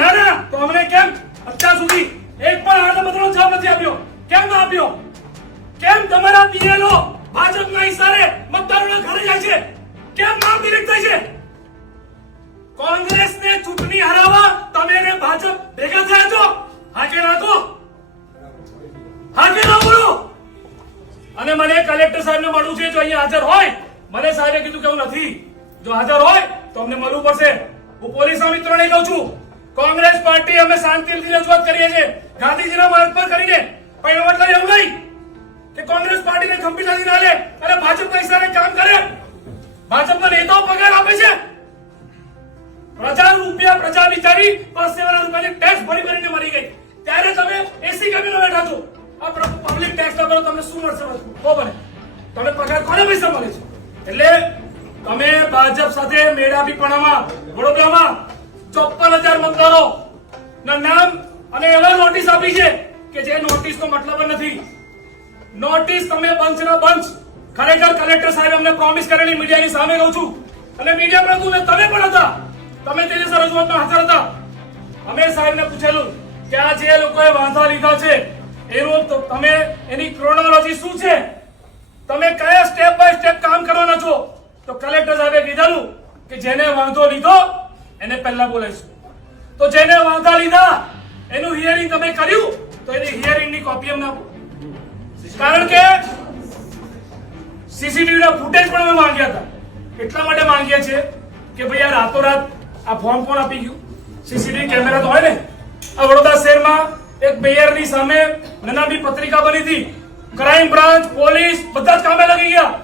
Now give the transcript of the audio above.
ના ના, તો અમને કેમ અત્યાર સુધી એક પણ આડમતનો જવાબ નથી આપ્યો? કેમ ના આપ્યો? કેમ તમારા પીએલઓ ભાજપના ઈશારે મતદારોના ઘરે જાય છે? કેમ નામ ડિલીટ થાય છે? કોંગ્રેસને ચૂંટણી હરાવવા તમે ને ભાજપ ભેગા થયા છો? હા કે ના? તો હા કે ના બોલો? અને મને કલેક્ટર સાહેબને મળવું છે. જો અહીંયા હાજર હોય, મને સાહેબે કીધું કે હું નથી, જો હાજર હોય તો અમને મળવું પડશે. હું પોલીસના મિત્રોને કહું છું, કોંગ્રેસ પાર્ટી અમે શાંતિથી રજૂઆત કરીએ છીએ ગાંધીજીના માર્ગ પર કરીને, પણ એનો મતલબ એવું નહીં કે કોંગ્રેસ પાર્ટીને ગંભીરતાથી ના લે અને ભાજપના ઈશારે કામ કરે. ભાજપના નેતાઓ પગાર આપે છે, પ્રજા રૂપિયા, પ્રજા બિચારી પરસેવાના રૂપિયાની ટેક્સ ભરી ભરીને મરી ગઈ, ત્યારે તમે એસી કેબિનમાં બેઠા છો. આ પબ્લિક ટેક્સ ના ભરો, તમને શું મળશે? ખબર તમને પગાર કોને પૈસા મળે છે? એટલે તમે ભાજપ સાથે મેળાપીપણામાં વડોદરામાં 54,000 મતદારો ના નામ અને એવા નોટિસ આપી છે કે જે નોટિસનો મતલબ જ નથી. નોટિસ તમે બંચના બંચ, ખરેખર કલેક્ટર સાહેબ અમને પ્રોમિસ કરેલી મીડિયાની સામે કહું છું, અને મીડિયા પર તમે પણ હતા, તમે તે દિવસે રજૂઆતમાં હાજર હતા. અમે સાહેબને પૂછેલું કે આ જે લોકોએ વાંધા લીધા છે એનું તમે એની ક્રોનોલોજી શું છે, તમે કયા સ્ટેપ બાય સ્ટેપ કામ કરવાના છો? તો કલેક્ટર સાહેબે કીધેલું કે જેને વાંધો લીધો એને પહેલા બોલાવીશું. તો જેને વાંધા લીધા એનું હિયરિંગ તમે કર્યું, તો એની હિયરિંગની કોપી અમને આપો. કારણ કે સીસીટીવી ના ફૂટેજ પણ અમે માંગ્યા હતા. એટલા માટે માંગ્યા છે કે ભાઈ આ રાતોરાત આ ફોર્મ કોણ આપી ગયું? સીસીટીવી કેમેરા તો હોય ને. આ વડોદરા શહેરમાં એક બેયરની સામે નાનાની પત્રિકા બની હતી, ક્રાઇમ બ્રાન્ચ, પોલીસ બધા જ કામે લાગી ગયા.